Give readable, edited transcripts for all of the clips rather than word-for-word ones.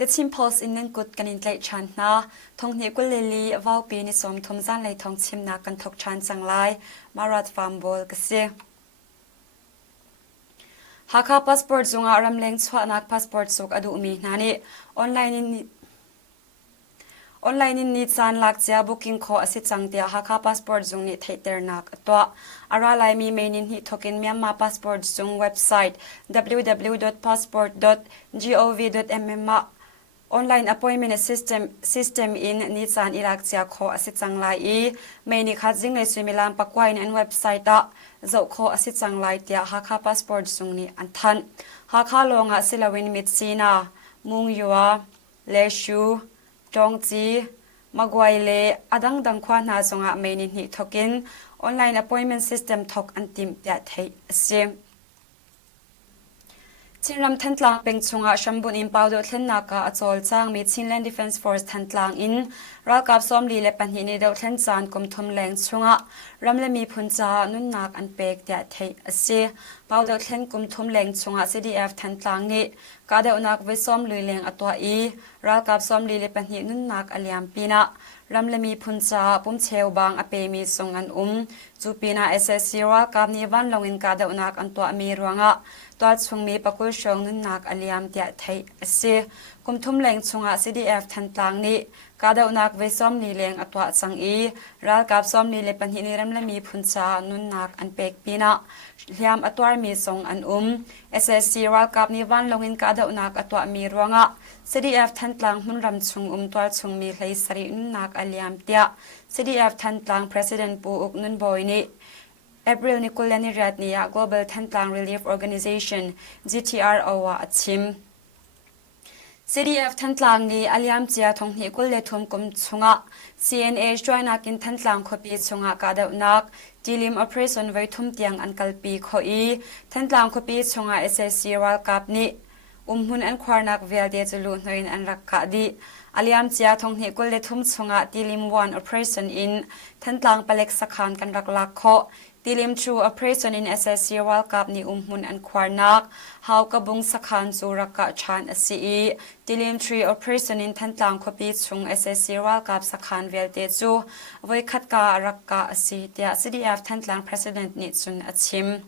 The Chimples in Good can in late chant na, Tong Nikulili, Vaupi ni som Tom Zaanlei Thawngchimnak kan tok chan Zaanlei Marat Fambol kasi. Haka passport zunga ramleng chhuanak passport suk adu mi nani online in ni chan lak chia booking kho asi changtia haka passport zung ni theiter nak atwa aralai mi mainin hi thokin Myanmar passport zung website www.passport.gov.mm online appointment system in ni chan ilak chia kho asi changlai I maini khajing le swimilam pakwain an website a zo kho asi changlai tia haka passport zung ni anthan haka longa silawin mit sina mung yuwa leshu Tongji Magwaile Adang Dangkwa na zonga mainin hi thokin online appointment system thok antim ya thei asim Chinram Thantlang Pengchunga Shambun in Paudo Tlenaka Achol Chang mi Chinland Defence Force Thantlang in Ralkap Somli le panhini do Thlenchan kumthum leng chunga ramle mi phuncha nunnak an pek ya thei ase Paudo Thlen kumthum leng chunga CDF Thantlang ni kada unak ve som lui leng atwa I Ralkap Somli le panhi nunnak aliam pina ramle mi phuncha pum cheu bang ape mi songan chupina SSC Ralkap ni van longin kada unak antwa mi ruanga Tuat chung mi pakul shong nunnak aliam tia thei ase kumthum leng chunga CDF Thantlang ni kada unak ve som ni leng atwa chang I Ralkap som ni le panhi ni ramle mi phuncha nunnak an pek pina hliam atwar mi song an SSC Ralkap ni van longin kada unak atwa mi ruanga CDF Thantlang hunram chung tual chung mi hlei sari nunnak aliam tia CDF Thantlang President Pu Uk Nun Boy ni April Nikulani Ratnia Global Thantlang Relief Organization GTRO achim CDF Thantlang ni aliam chia thong hi kul le thum kum chunga CNA joina kin Thantlang khopi chunga kada unak dilim operation vai thum tiang an kalpi khoi Thantlang khopi chunga SSC Ralkap ni hun an khwarnak velde chulu hnoin an rakka di aliam chia thong hi kul le thum chunga dilim 1 operation in Thantlang palek sakhan kan raklak kho Dilim through operation in SSC Ralkap ni hun an khwarnak how kabung sakhan chu rakka chan asi Dilim 3 operation in Thantlang khopi chung SSC Ralkap sakhan velte chu voi khatka rakka asi tia CDF Thantlang president ni chun achim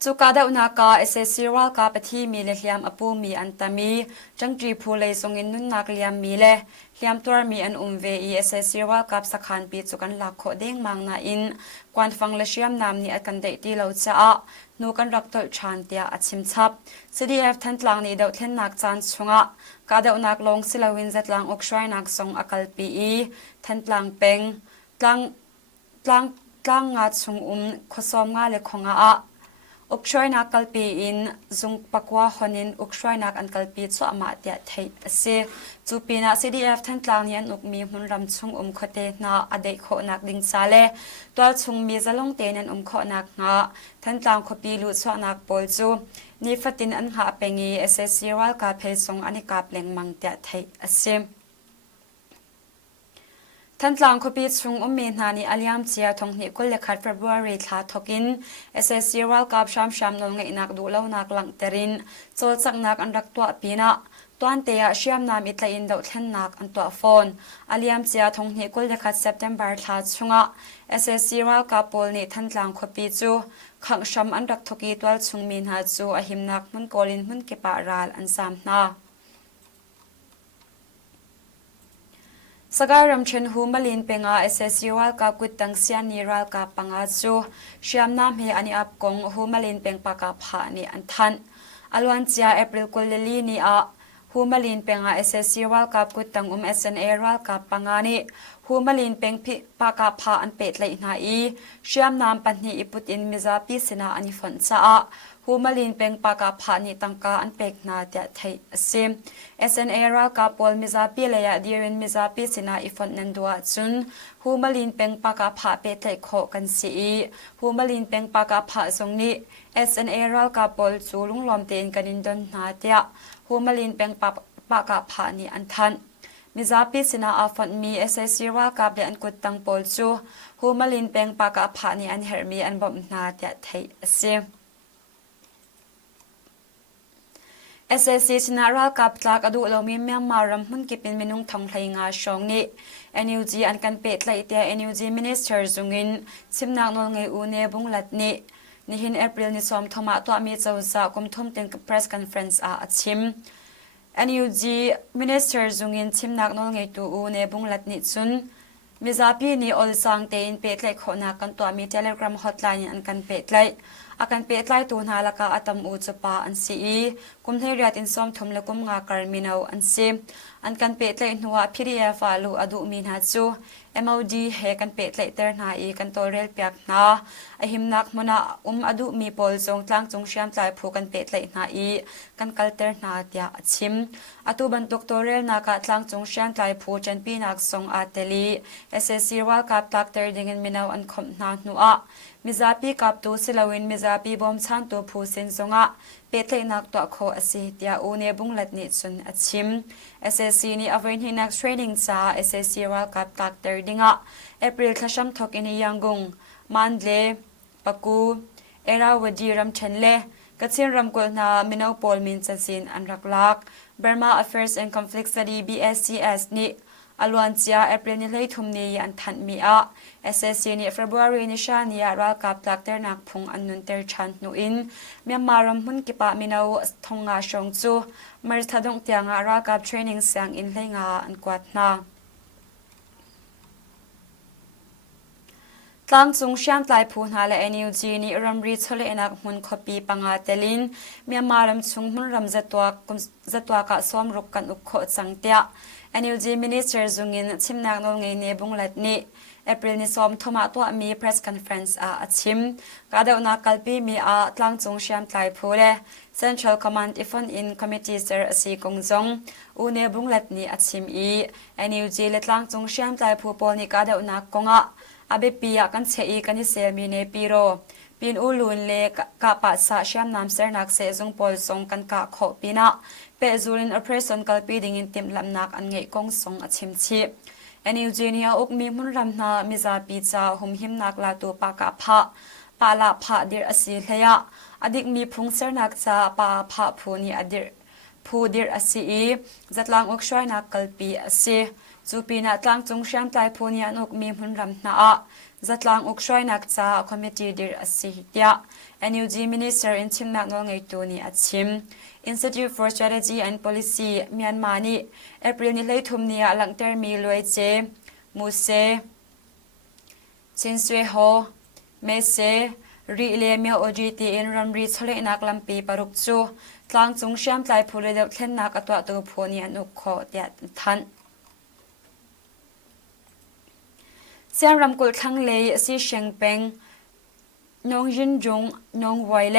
Chukada unaka SSC Ralkap athi mi le hliam apu mi antami changtri phulei songin nunnak liam mi le hliam tor mi an ve I SSC Ralkap sakhan pi chukan lakho deng mangna in kwan fang le siam nam ni akan dei ti lo cha a nu kan raktol chan tia achim chap CDF Thantlang ni do thlennak chan chunga kada unak long silawin zatlang okshwainak song akal pi I Thantlang peng tlang nga chung khosom nga le khonga a Ukshwainak kalpi in zung pakwa honin ukshwainak an kalpi chu ama tia thei ase chupina CDF Thantlang yan ukmi hunram chung khote na adei kho nak ding sale twal chung mi zalong ten an kho nak nga Thantlang khopi lu chwanak pol chu ni fatin an ha pengi SSC Ralkap phe song ani kap leng mang tia thei ase Thantlang khopi chung mi hnani aliam chia thong ni kul lekhat February thla thokin SSC Ralkap sham nol ngai nak du lo nak lang terin chol chaknak an rak twa pina tuan te a siam nam itla in do thlennak an twa phone aliam chia thong ni kul lekhat September thla chunga SSC Ralkap pol ni Thantlang khopi chu khang sham an rak thoki twal chung mi na chu a himnak mun kolin mun ke pa ral an sam na Sagaram chen hu malin penga SSC Ralkap kutang sian ni Ralkap panga chu siam nam he ani ap kong hu malin peng paka pha ni anthan alwan chia April koleli ni a hu malin penga SSC Ralkap kutang SNA Ralkap panga ni hu malin peng phi paka pha an pet lai na I siam nam panhi iput in mizapi sina ani fon cha a hu malin peng paka pha ni tangka an pek na tia thei asim SNA Ralkap pol mizapi leya dirin mizapi sina ifon nandua chun hu malin peng paka pha pe thei kho kan si hu malin peng paka pha songni SNA Ralkap pol chulung lom ten kanin don na tia hu malin peng paka pha ni anthan mizapi sina afon mi SSC Ralkap le an kutang pol chu hu malin peng paka pha ni an hermi an bom na tia thei asim SSC ชนะรัลกับจากอดูเรามีเมียมารำหุ่นกิเป็นเมนุงทองไทยงาชองนี้ NUG อันกันเป็ดไลเตีย NUG Minister จุงินชิมนักนนไงอูเนบุงลัดนี้นี่หินเอพริลนิสอมทมาตัวมีเจ้าจากกุมทุ่มเต็งกับ press conference ชิม NUG Minister จุงินชิมนักนนไงตูอูเนบุงลัดนี้ซุนมิซาพีนี่อลสังเตนเป็ดไลขอนักกันตัวมี Telegram hotline อันกันเป็ดไลอาการเป็ดไล่ตัวนาละกาอัตมอุจปาอันซีกุมเทรียตินซ้อมทมและกุมงาการมินาวอันซีอันกันเป็ดไล่หัวพิริยาฟาลูอดูมินฮัจูMOD เฮกันเป็ดไล่เตอร์นากันตัวเรลเปียกนาไอหิมนักมนาอดูมีปอลจงตลางจงเชียมใจผูกันเป็ดไล่นากันกัลเตอร์นาเตียชิมอตูบันตุกตัวเรลนากาตลางจงเชียมใจผูจันปีนักทรงอาเตลี SSC ว่ากับตักเตอร์ดิ่งมินาวอันคมนาหนัวมิซาปีกับตัวสิลาวินมิซาปีบอมชันตัวผู้เซนซงะเป็ดไล่นักตัวโคอสิเตียอูเนบุงลัดนิสุนอัชิม SSC นี่อเวนหินักเทรนนิ่งซา SSC ว่ากับตักเตอร์ดิ่งะเอพริลขชัมทอกอินยังกงมันเลปะกูเอราวดีรัมเชนเลกัดเซียนรัมกุลนามินาวปอลมินจัสินอันรักลัก Burma Affairs and Conflict Study BSCS นี่อลวนเจียเอพริลนี่เลยทุ่มนี้อันทันมีSSC นี่ February นี่ชานี่รักกับตักเตอร์นักพงอันนุนเตอร์ชันนูอินเมียมารำหุ่นกิปะมินาวทงงาชงจูมารทัดงเตียงรักกับเทรนนิ่งเสียงอินเลยงาอันกวาดนาตั้งจงเชียมไตพูนาและ NUG นี่รำรีทะเลนักมุนคบีปังอาเตลินเมียมารำจงมุนรำจัตัวกะซ้อมรุกกันอุกโคจังเตีย NUG Minister จงอินชิมนักนนไงเนบุงลัดนี้เอพริลนิสอมทมาตัวมี press conference ชิมกาเดวนักกัลปีมีตั้งจงเชียมไตพูเล Central Command Ifon in Committee เซอร์สีกงจงอูเนบุงลัดนี้ชิมNUG เลตั้งจงเชียมไตพูปอนิกาเดวนักกงอาเบปียกันเชอีกันนิเซมีเนปีโรปีนอูลุนเลกะปัสสะเชียมนำเซนักเซจงปอลทรงกันกะขอปีนะเปจูรินอเพรสอนกัลปีดิงินติมลำนักอันไงกงทรงชิมชีNUG นี่อุกมีมุนรำนามิซาปีจาหุมหิมนักลาตัวปากะพะปาลาพะดิรอสิเลยะอดิกมีพุงเซนักจาปาพะพูนีอดิรผู้ดิรอสิจัดลางอุกช่วยนักกัลปีอสิจูปีนัดลางจงเชียมไตพูนีอันอุกมีมุนรำนาจัดลางอุกช่วยนักจาคอมมิตี้ดิรอสิเดีย NUG Minister อินชิมนักนงไงตัวนี้อัดชิม Institute for Strategy and Policy เมียนมานี่เอพริลนี่เลยทุ่มนี้หลังเตอร์มีลวยเจมูเซชินสเวโฮเมเซรีเลเมียโอจีตีอินรัมรีทะเลนักลำปีปรุกจูทางจงเชียมไตพูเลเดเทนนักตัวตัวพูนี้อนุขอเดียดทันเสียงรำกุลทั้งเลยสีเชียงเป็งนงยินจงนงไวเล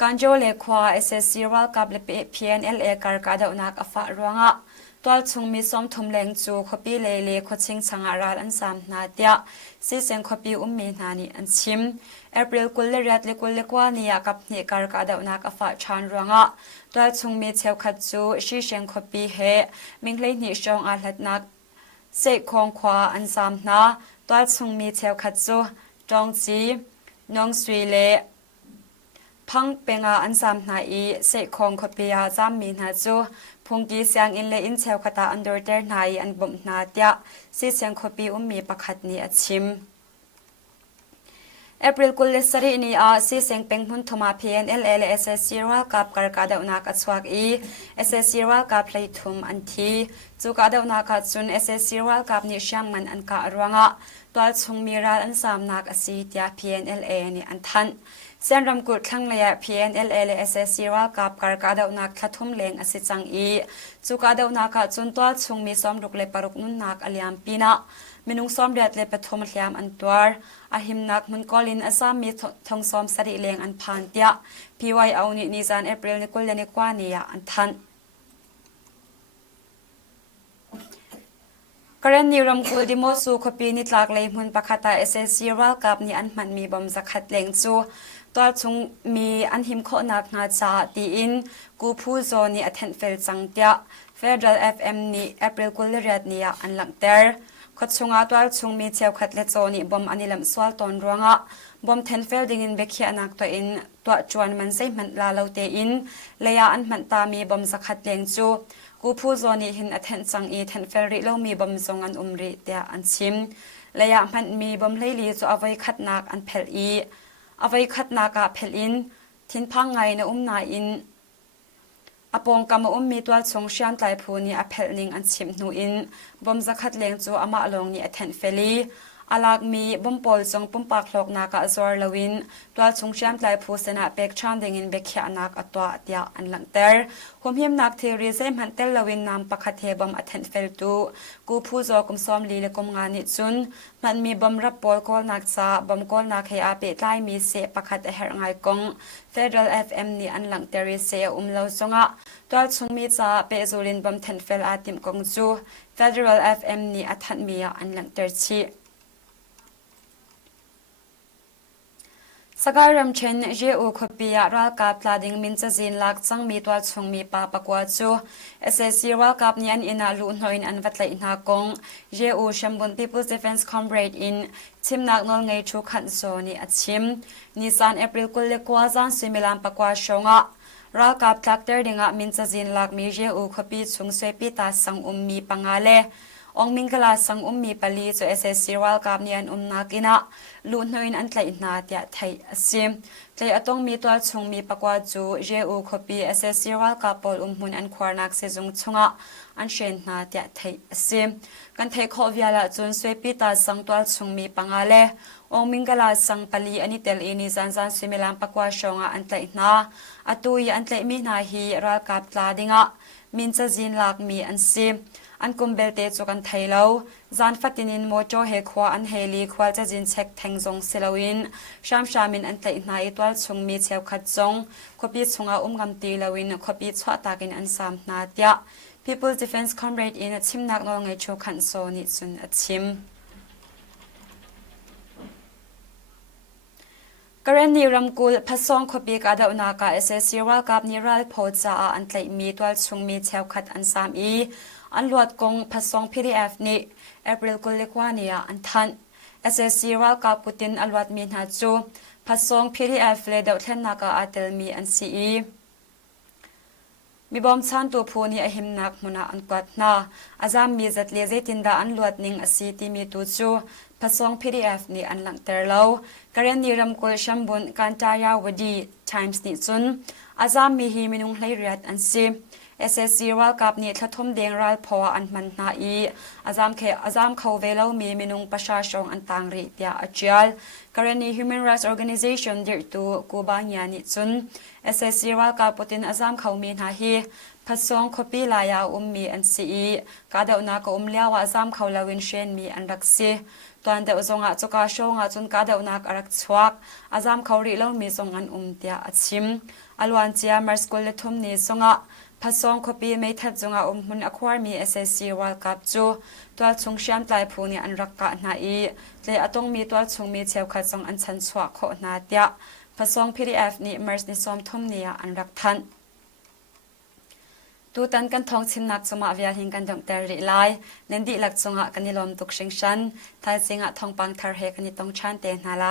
การโจเลควา SSC รัลกับเล PNLA การกาดาวนักอฟะรวงะตัวชงมีซ้อมทุมแรงจูคบีเลโคชิงสังอาราอันสามนาเดียซีเซงคบีมีนานีอันชิมเอพริลกุลเลเรียดเลกุลเลกวานียกับเนการกาดาวนักอฟะชานรวงะตัวชงมีเชลคัดจูซีเซงคบีเฮมิงเลนิชองอาลัดนักเสกคงควาอันสามนาตัวชงมีเชลคัดจูจองจีน้องสวีเลพังเป็งอันสามนาเสกคงคบียาจามมีนาจูพงกีเสียงอินเลอินเชลคตาอันเดอร์เตอร์นายอันบ่มนาเตียซีเสียงคบีมีประคัดนี้อัดชิมเอพริลกุลเลสรีนีซีเสียงเป็งหุ่นทมา PNLA และ SSC รัลกับการกาดาวนักอัดสวากSSC รัลกับเพลย์ทุมอันทีจูกาดาวนักอัดจุน SSC รัลกับนิชยังมันอันกะรวงะตัวชงมีรัลอันสามนักอสีเตีย PNLA นี่อันทันเส้นรำกุดทั้งเลย PNLA และ SSC รัลกับการกาดาวนักทัดทุ่มเลงอสิจังจูกาดาวนักจุนตัวชงมีซ้อมรุกเลปรุกนุนนักอลิยามปีนะมินุงซ้อมเดือดเลปทมเลียมอันตัวอาหิมนักมุนกอลินอาซามีทงซ้อมสริเลงอันผ่านเตียพีไวเอานิจานเอพริลนิกุลเลนิกวานียอันทันกรณีรำกุลดิโมสูคปีนิตลากเลยมุนปะคตา SSC รัลกับนี่อันมันมีบอมสักขัดเลงจูตัวชงมีอันหิมโคนักงาจาตีอินกูพูโซนี่อัทเทนเฟลจังเตีย Federal FM นี่เอพริลกุลเลเรียดนี่อันหลังเตอร์ขดชงตัวชงมีเชียวขัดเลโซนี่บอมอันนิลำสวลตอนรัวงะ บอมเทนเฟลดิงอินเบคียนักตัวอินตัวจวนมันใส่มันลาเลาเตอินเลยอันมันตามีบอมสักขัดเลงจูกูพูโซนีหินอเทนจังอีเทนเฟลริโลมีบอมทรงอันริเตียอันชิมเลยมันมีบอมเลยลีจูเอาไว้ขัดนักอันเพลอีเอาไว้ขัดนักเพลอินทินพังไงนะนาอินอปงกำมีตัวชงเชียนไตพูนีอเพลนิงอันชิมนูอินบอมสักขัดเลงจูอามาลงนี่อเทนเฟลีอาลักมีบุมปอลทรงปุ่มปากหลอกนักอซอร์ลวินตัวชงเชียมไลผู้สนาเป็กชานดิงินเบกขียนักอตัวเดียอันหลังเตอร์หุ่มเฮียมนักเทรีเซมันเตลลวินนำปักเทบอมอัเทนเฟลตูกูผู้จอกุมซ้อมลีเลกุมงานนิจุนมันมีบอมรับปอลกอลนักซาบอมกอลนักเฮียเปตไลมีเสปักเฮร์ไงกง Federal FM นี่อันหลังเตอร์เซียเลาซงะตัวชงมีซาเปจูลินบอมเทนเฟลอาติมกงจู Federal FM นี่อัทันมีอันหลังเตอร์ชีสการัมเชนเจอูคปียรัลกับพลาดิงมินจะจินลักจังมีตัวชงมีปาปกวาจู SSC รัลกับเนียนอินาลุนหอยอันวัดไหลนากงเจอูชัมบุน People's Defense Comrade in ชิมนักนอลไงชูขันโซนีอัดชิมนิสันเอพริลกุลเลกวาจันสุมิลัมปกวาชงะรัลกับทักเตอร์ดิงะมินจะจินลักมีเจอูคปีชงเซปิตาสังมีปังอาเลองมิงกลาสังมีปลีจู SSC รัลกับเนียนนักอินะลุนหอยอันไหลนาเตียไทยซิมใจอตงมีตัวชงมีปกวาจูเจอูคปี SSC รัลกับปอลมุนอันควานักเซจงชงะอันเชนนาเตียไทยซิมกันไทยขอวิยาละจนสวยปิตาสังตัวชงมีปังอาเลองมิงกลาสังปลีอันนี้เตลอินิจันสุมิลัมปกวาชงะอันไหลนาอตุยอันไหลมีนาฮีรัลกับลาดิงะมินจะจินลักมีอันซิมอันกุมเบลเตจุกันไทยเลาจานฟัตินินโมโจเฮควาอันเฮลีควาจะจินเช็คแทงจงเซลวินชามินอันเตอินายตัวชงมีเชวขัดจงขบีชงอากำตีลวินขบีชวตากินอันสามนาเตีย People's Defense Comrade in ชิมนักนองไงชูขันโซนิจุนชิมกรณีรำกุลพัศงขบีกาดาวนากา SSC รัลกับนิรัลโพจาอันไหลมีตัวชงมีเชวขัดอันสามอันลวดกงพัศง PDF นี้เอพริลกุลเลกวานียอันทัน SSC รัลกับปุตินอันลวดมีนาจูพัศง PDF เลดาวเทนนากาอัตลมีอันซีมีบอมชันตัวพูนีอหิมนักมุนาอันกัดนาอาจามมีจัดเลเซตินดาอันลวดนิงอสีติมีตัวจูพัศง PDF นี้อันหลังเตอร์เลวกรณีรำกุลชัมบุนการจายาวดี Times นี้จุนอาจามมีฮีมินุงไลเรียดอันซี SSC รัลกับนี่ทัดทมเดียงรัลพออันมันนาอาจามเขาเวลามีมินุงประชาชนอันต่างริเดียอาจารย์กรณี Human Rights Organization ดิร์ตูกูบางยานิจุน SSC รัลกับปุตินอาจามเขามีนาฮีพัศงคปีลายามีอันซีกาเดวนักเลี้ยวอาจามเขาลาวินเชนมีอันรักซีตอนเดวจงอาจุกาชงอาจุนกาเดวนักอรักชวักอาจามเขาริเลวมีทรงอันเตียอัชิมอลวันเจียมาร์สกุลเลทุมนี้ทรงพัศงคปีไม่ทัดจงอามุนอความี SSC รัลกับจูตัวชงเชียมไตพูนีอันรักกะนาเลยอตงมีตัวชงมีเชวขัดจงอันชันชวกโคนาเตียพัศง PDF นี้มาร์สนิสอมทุมนี้อันรักทันตูตันกันทองชิมนักสมาวิยาหิงกันดงเตอริไลเน้นดีหลักจงอากันนิลมตุกเชิงชันทายจิงอาทองปังทาร์เฮกันนิตองชันเตนาไล